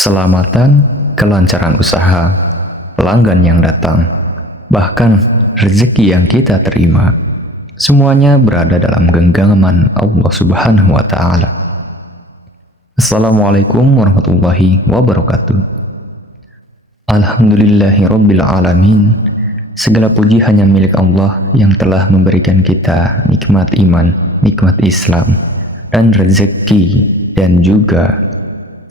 keselamatan, kelancaran usaha, pelanggan yang datang, bahkan rezeki yang kita terima, semuanya berada dalam genggaman Allah Subhanahu wa Ta'ala. Assalamualaikum warahmatullahi wabarakatuh. Alhamdulillahirabbil alamin. Segala puji hanya milik Allah yang telah memberikan kita nikmat iman, nikmat Islam, dan rezeki, dan juga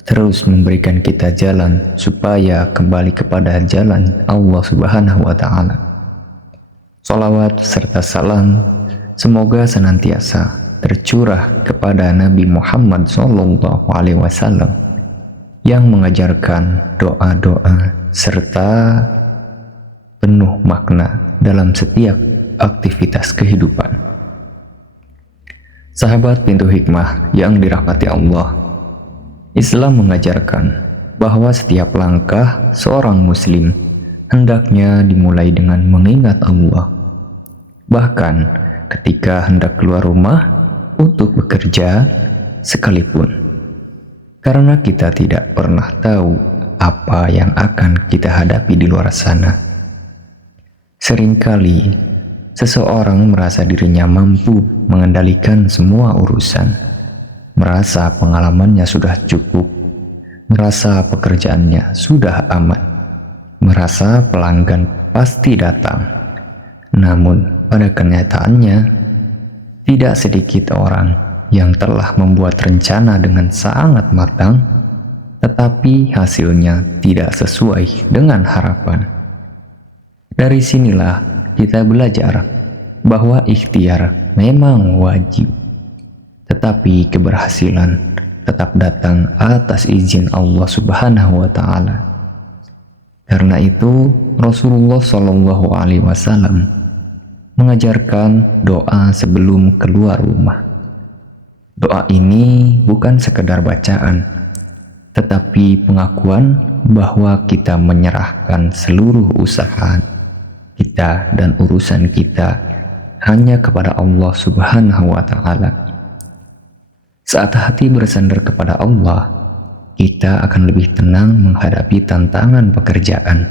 terus memberikan kita jalan supaya kembali kepada jalan Allah Subhanahu wa Ta'ala. Salawat serta salam semoga senantiasa tercurah kepada Nabi Muhammad SAW yang mengajarkan doa-doa serta penuh makna dalam setiap aktivitas kehidupan. Sahabat pintu hikmah yang dirahmati Allah, Islam mengajarkan bahwa setiap langkah seorang muslim hendaknya dimulai dengan mengingat Allah. Bahkan ketika hendak keluar rumah untuk bekerja sekalipun. Karena kita tidak pernah tahu apa yang akan kita hadapi di luar sana. Seringkali seseorang merasa dirinya mampu mengendalikan semua urusan, merasa pengalamannya sudah cukup, merasa pekerjaannya sudah aman, merasa pelanggan pasti datang. Namun pada kenyataannya, tidak sedikit orang yang telah membuat rencana dengan sangat matang, tetapi hasilnya tidak sesuai dengan harapan. Dari sinilah kita belajar bahwa ikhtiar memang wajib, tetapi keberhasilan tetap datang atas izin Allah Subhanahu wa Ta'ala. Karena itu Rasulullah SAW mengajarkan doa sebelum keluar rumah. Doa ini bukan sekedar bacaan, tetapi pengakuan bahwa kita menyerahkan seluruh usaha kita dan urusan kita hanya kepada Allah Subhanahu wa Ta'ala. Saat hati bersandar kepada Allah, kita akan lebih tenang menghadapi tantangan pekerjaan.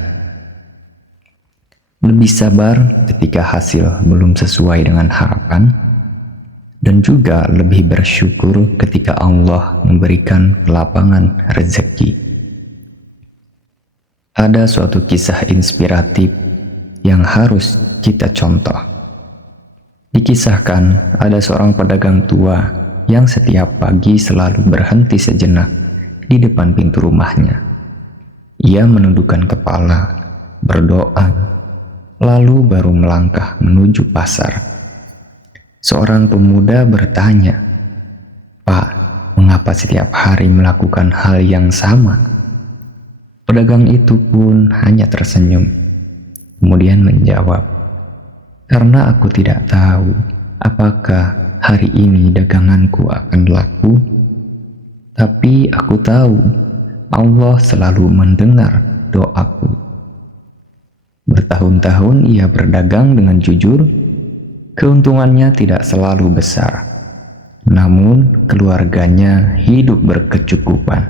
Lebih sabar ketika hasil belum sesuai dengan harapan, dan juga lebih bersyukur ketika Allah memberikan kelapangan rezeki. Ada suatu kisah inspiratif yang harus kita contoh. Dikisahkan ada seorang pedagang tua yang setiap pagi selalu berhenti sejenak di depan pintu rumahnya. Ia menundukkan kepala, berdoa, lalu baru melangkah menuju pasar. Seorang pemuda bertanya, "Pak, mengapa setiap hari melakukan hal yang sama?" Pedagang itu pun hanya tersenyum, kemudian menjawab, "Karena aku tidak tahu apakah hari ini daganganku akan laku, tapi aku tahu Allah selalu mendengar doaku." Bertahun-tahun ia berdagang dengan jujur. Keuntungannya tidak selalu besar, namun keluarganya hidup berkecukupan.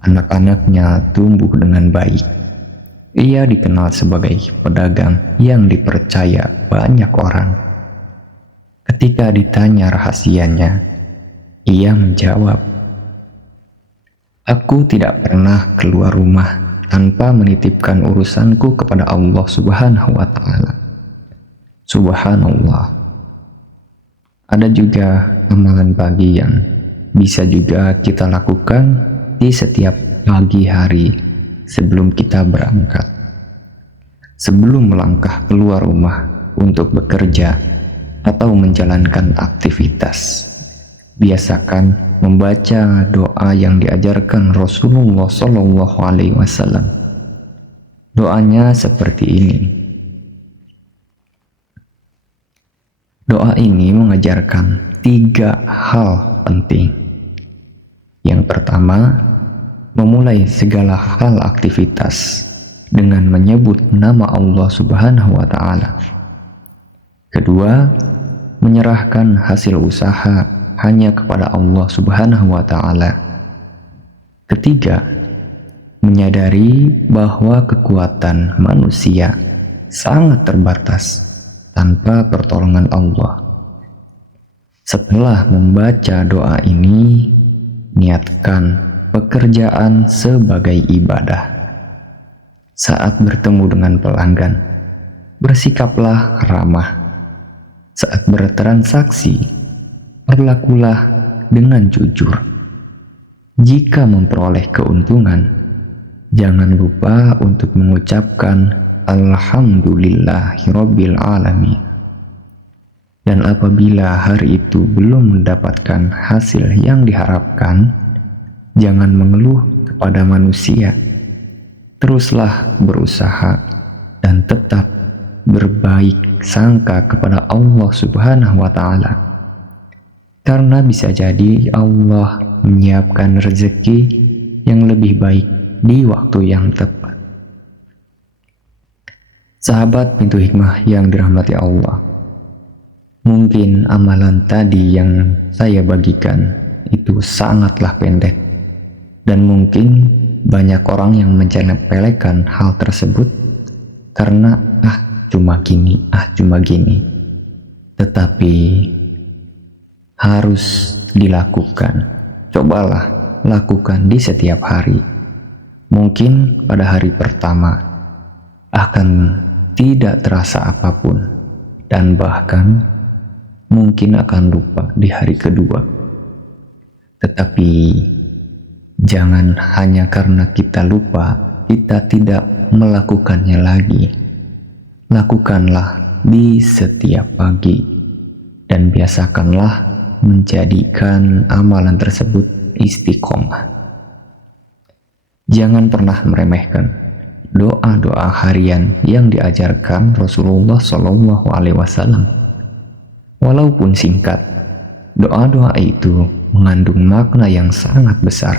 Anak-anaknya tumbuh dengan baik. Ia dikenal sebagai pedagang yang dipercaya banyak orang. Ketika ditanya rahasianya, ia menjawab, "Aku tidak pernah keluar rumah tanpa menitipkan urusanku kepada Allah Subhanahu wa Ta'ala." Subhanallah. Ada juga amalan pagi yang bisa juga kita lakukan di setiap pagi hari sebelum kita berangkat. Sebelum melangkah keluar rumah untuk bekerja atau menjalankan aktivitas, biasakan membaca doa yang diajarkan Rasulullah SAW. Doanya seperti ini. Doa ini mengajarkan 3 hal penting. Yang pertama, memulai segala hal aktivitas dengan menyebut nama Allah Subhanahu wa Ta'ala. Kedua, menyerahkan hasil usaha hanya kepada Allah Subhanahu wa Ta'ala. Ketiga, menyadari bahwa kekuatan manusia sangat terbatas tanpa pertolongan Allah. Setelah membaca doa ini, niatkan pekerjaan sebagai ibadah. Saat bertemu dengan pelanggan, bersikaplah ramah. Saat bertransaksi, berlakulah dengan jujur. Jika memperoleh keuntungan, jangan lupa untuk mengucapkan Alhamdulillahirabbil alamin. Dan apabila hari itu belum mendapatkan hasil yang diharapkan, jangan mengeluh kepada manusia. Teruslah berusaha dan tetap berbaik sangka kepada Allah Subhanahu wa Ta'ala, karena bisa jadi Allah menyiapkan rezeki yang lebih baik di waktu yang tepat. Sahabat Pintu Hikmah yang dirahmati Allah, mungkin amalan tadi yang saya bagikan itu sangatlah pendek, dan mungkin banyak orang yang menyepelekan hal tersebut karena cuma gini. Tetapi harus dilakukan. Cobalah lakukan di setiap hari. Mungkin pada hari pertama akan tidak terasa apapun, dan bahkan mungkin akan lupa di hari kedua. Tetapi jangan hanya karena kita lupa, kita tidak melakukannya lagi. Lakukanlah di setiap pagi, dan biasakanlah menjadikan amalan tersebut istiqomah. Jangan pernah meremehkan doa-doa harian yang diajarkan Rasulullah SAW. Walaupun singkat, doa-doa itu mengandung makna yang sangat besar.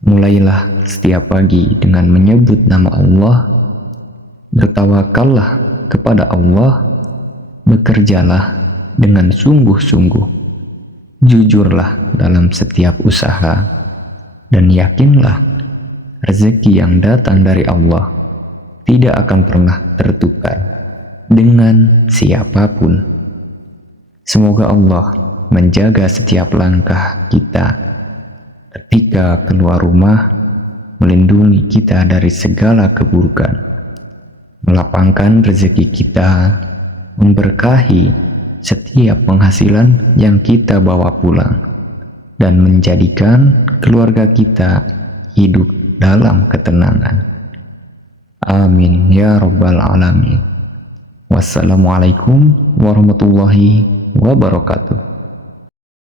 Mulailah setiap pagi dengan menyebut nama Allah, bertawakallah kepada Allah, bekerjalah dengan sungguh-sungguh, jujurlah dalam setiap usaha, dan yakinlah rezeki yang datang dari Allah tidak akan pernah tertukar dengan siapapun. Semoga Allah menjaga setiap langkah kita ketika keluar rumah, melindungi kita dari segala keburukan, melapangkan rezeki kita, memberkahi setiap penghasilan yang kita bawa pulang, dan menjadikan keluarga kita hidup dalam ketenangan. Amin ya rabbal alamin. Wassalamualaikum warahmatullahi wabarakatuh.